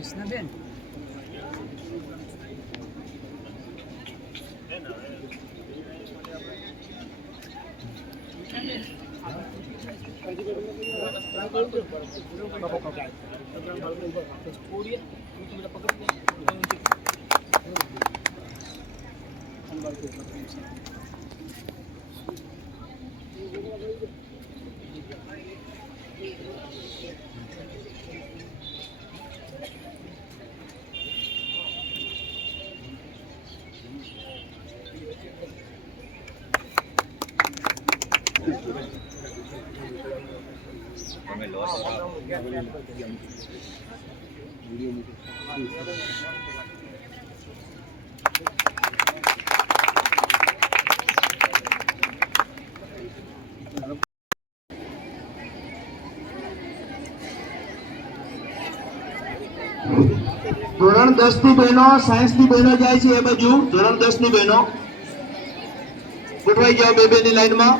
Bist na ben. ધોરણ દસની બહેનો સાયન્સની બહેનો જાય છે એ બાજુ. ધોરણ દસની બહેનો. ગોઠવાઈ જાઓ બે બે ની લાઈનમાં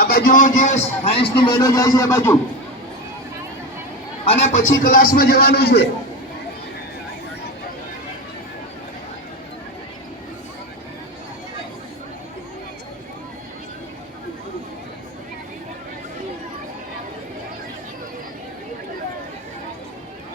આ બાજુ જે સાયન્સની બહેનો જાય છે આ બાજુ. અને પછી ક્લાસમાં જવાનું છે.